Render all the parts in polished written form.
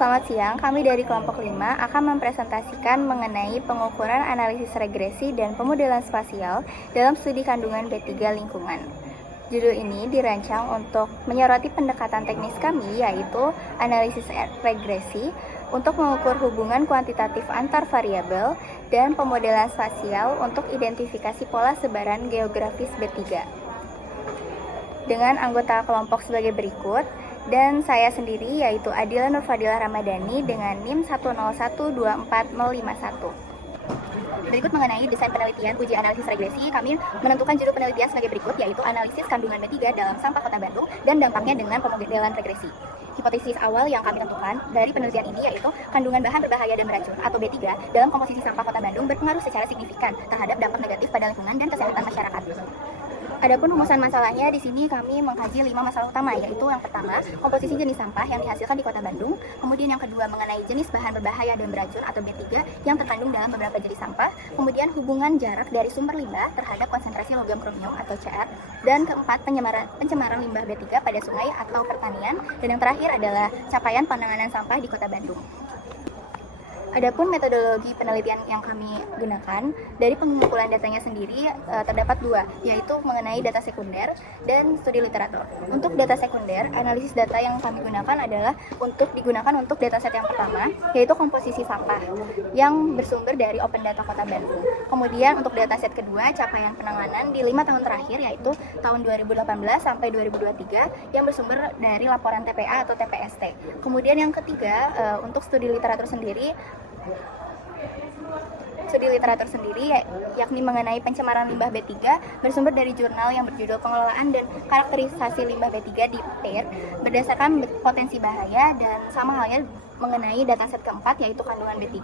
Selamat siang, kami dari kelompok 5 akan mempresentasikan mengenai pengukuran analisis regresi dan pemodelan spasial dalam studi kandungan B3 lingkungan. Judul ini dirancang untuk menyoroti pendekatan teknis kami, yaitu analisis regresi untuk mengukur hubungan kuantitatif antar variabel dan pemodelan spasial untuk identifikasi pola sebaran geografis B3. Dengan anggota kelompok sebagai berikut, dan saya sendiri yaitu Adila Nurfadilah Ramadhani dengan NIM 1012451. Berikut mengenai desain penelitian uji analisis regresi, kami menentukan judul penelitian sebagai berikut, yaitu analisis kandungan B3 dalam sampah Kota Bandung dan dampaknya dengan pemodelan regresi. Hipotesis awal yang kami tentukan dari penelitian ini yaitu kandungan bahan berbahaya dan beracun atau B3 dalam komposisi sampah Kota Bandung berpengaruh secara signifikan terhadap dampak negatif pada lingkungan dan kesehatan masyarakat. Adapun rumusan masalahnya, di sini kami mengkaji 5 masalah utama, yaitu yang pertama, komposisi jenis sampah yang dihasilkan di Kota Bandung. Kemudian yang kedua, mengenai jenis bahan berbahaya dan beracun atau B3 yang terkandung dalam beberapa jenis sampah. Kemudian hubungan jarak dari sumber limbah terhadap konsentrasi logam kromium atau Cr. Dan keempat, pencemaran limbah B3 pada sungai atau pertanian. Dan yang terakhir adalah capaian penanganan sampah di Kota Bandung. Adapun metodologi penelitian yang kami gunakan, dari pengumpulan datanya sendiri terdapat dua, yaitu mengenai data sekunder dan studi literatur. Untuk data sekunder, analisis data yang kami gunakan adalah digunakan untuk dataset yang pertama, yaitu komposisi sampah yang bersumber dari Open Data Kota Bandung. Kemudian untuk dataset kedua, capaian penanganan di 5 tahun terakhir, yaitu tahun 2018 sampai 2023 yang bersumber dari laporan TPA atau TPST. Kemudian yang ketiga, untuk studi literatur sendiri yakni mengenai pencemaran limbah B3 bersumber dari jurnal yang berjudul Pengelolaan dan Karakterisasi Limbah B3 di PAIR berdasarkan potensi bahaya, dan sama halnya mengenai dataset keempat yaitu kandungan B3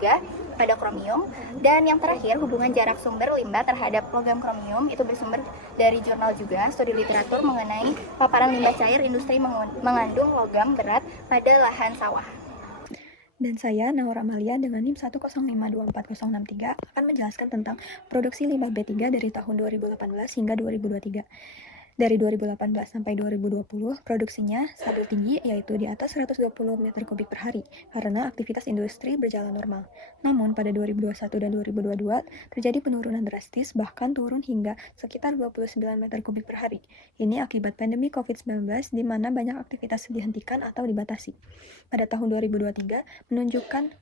pada kromium, dan yang terakhir hubungan jarak sumber limbah terhadap logam kromium itu bersumber dari jurnal juga studi literatur mengenai paparan limbah cair industri mengandung logam berat pada lahan sawah. Dan saya, Naura Amalia dengan NIM 1052463 akan menjelaskan tentang produksi limbah B3 dari tahun 2018 hingga 2023. Dari 2018 sampai 2020, produksinya stabil tinggi, yaitu di atas 120 meter kubik per hari, karena aktivitas industri berjalan normal. Namun, pada 2021 dan 2022, terjadi penurunan drastis, bahkan turun hingga sekitar 29 meter kubik per hari. Ini akibat pandemi COVID-19, di mana banyak aktivitas dihentikan atau dibatasi. Pada tahun 2023, menunjukkan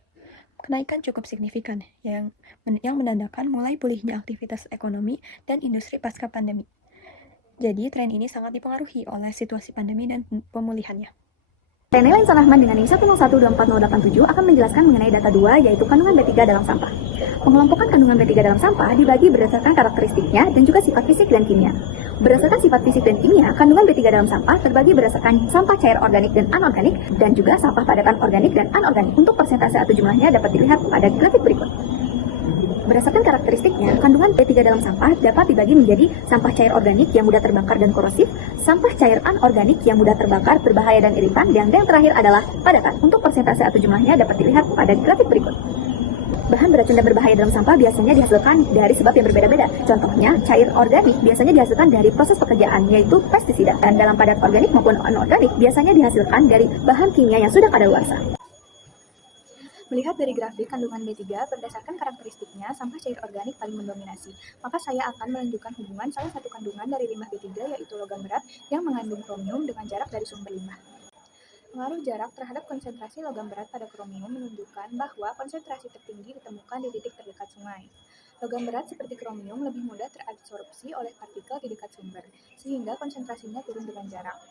kenaikan cukup signifikan, yang menandakan mulai pulihnya aktivitas ekonomi dan industri pasca pandemi. Jadi, tren ini sangat dipengaruhi oleh situasi pandemi dan pemulihannya. Saya Nela Rahman dengan NIM 1012487 akan menjelaskan mengenai data 2, yaitu kandungan B3 dalam sampah. Pengelompokan kandungan B3 dalam sampah dibagi berdasarkan karakteristiknya dan juga sifat fisik dan kimia. Berdasarkan sifat fisik dan kimia, kandungan B3 dalam sampah terbagi berdasarkan sampah cair organik dan anorganik, dan juga sampah padatan organik dan anorganik. Untuk persentase atau jumlahnya dapat dilihat pada grafik berikut. Berdasarkan karakteristiknya, kandungan B3 dalam sampah dapat dibagi menjadi sampah cair organik yang mudah terbakar dan korosif, sampah cair anorganik yang mudah terbakar, berbahaya dan iritan, dan yang terakhir adalah padatan. Untuk persentase atau jumlahnya dapat dilihat pada grafik berikut. Bahan beracun dan berbahaya dalam sampah biasanya dihasilkan dari sebab yang berbeda-beda. Contohnya, cair organik biasanya dihasilkan dari proses pekerjaan, yaitu pestisida. Dan dalam padat organik maupun anorganik biasanya dihasilkan dari bahan kimia yang sudah kadaluarsa. Melihat dari grafik kandungan B3 berdasarkan karakteristiknya, sampah cair organik paling mendominasi. Maka saya akan menunjukkan hubungan salah satu kandungan dari limbah B3 yaitu logam berat yang mengandung kromium dengan jarak dari sumber limbah. Pengaruh jarak terhadap konsentrasi logam berat pada kromium menunjukkan bahwa konsentrasi tertinggi ditemukan di titik terdekat sungai. Logam berat seperti kromium lebih mudah terabsorpsi oleh partikel di dekat sumber, sehingga konsentrasinya turun dengan jarak.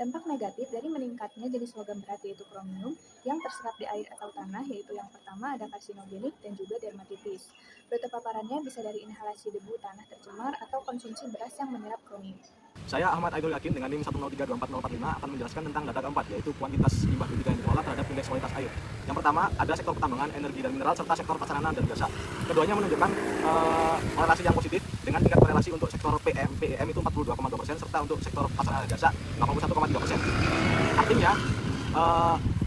Dampak negatif dari meningkatnya jenis logam berat yaitu kromium yang terserap di air atau tanah, yaitu yang pertama ada karsinogenik dan juga dermatitis. Rute paparannya bisa dari inhalasi debu tanah tercemar atau konsumsi beras yang menyerap kromium. Saya Ahmad Aidul Yakin dengan NIM 1032445 akan menjelaskan tentang data keempat, yaitu kuantitas limbah B3 yang dikelola terhadap indeks kualitas air. Yang pertama ada sektor pertambangan, energi dan mineral, serta sektor prasarana dan jasa. Keduanya menunjukkan korelasi yang positif dengan tingkat korelasi untuk sektor PEM itu 42,2%, serta untuk sektor prasarana dan jasa 81,3%. Artinya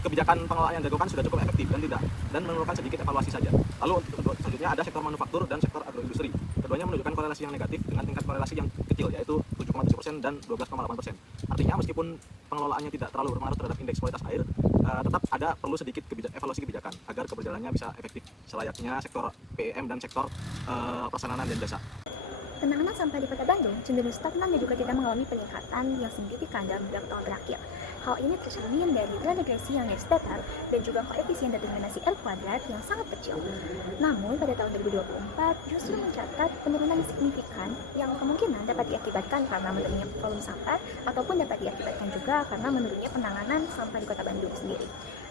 kebijakan pengelolaan yang dilakukan sudah cukup efektif dan memerlukan sedikit evaluasi saja. Lalu untuk selanjutnya ada sektor manufaktur dan sektor agroindustri. Keduanya menunjukkan korelasi yang negatif dengan tingkat korelasi yang kecil, yaitu 7,7% dan 12,8%. Artinya meskipun pengelolaannya tidak terlalu berpengaruh terhadap indeks kualitas air, tetap ada perlu sedikit evaluasi kebijakan agar keberjalanannya bisa efektif selayaknya sektor PEM dan sektor prasarana dan jasa. Penanganan sampah di Kota Bandung cenderung stagnan dan juga tidak mengalami peningkatan yang signifikan dalam beberapa tahun terakhir. Hal ini tercermin dari tren regresi yang nyaris datar dan juga koefisien determinasi R kuadrat yang sangat kecil. Namun, pada tahun 2024 justru mencatat penurunan yang signifikan yang kemungkinan dapat diakibatkan karena menurunnya volume sampah ataupun dapat diakibatkan juga karena menurunnya penanganan sampah di Kota Bandung sendiri.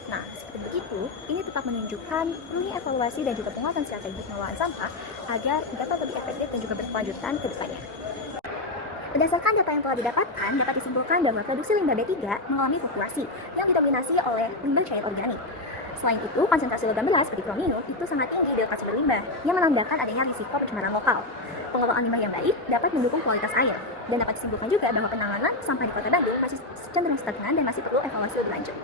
Nah, seperti begitu, ini tetap menunjukkan perlunya evaluasi dan juga penguatan strategi pengelolaan sampah agar dapat lebih efektif dan juga berkelanjutan ke depannya. Berdasarkan data yang telah didapatkan, dapat disimpulkan bahwa produksi limbah B3 mengalami fluktuasi yang didominasi oleh limbah cair organik. Selain itu, konsentrasi logam berat seperti kromium itu sangat tinggi di lokasi berlimbah, yang menandakan adanya risiko pencemaran lokal. Pengelolaan limbah yang baik dapat mendukung kualitas air, dan dapat disimpulkan juga bahwa penanganan sampah di Kota Bandung masih cenderung stagnan dan masih perlu evaluasi lebih lanjut.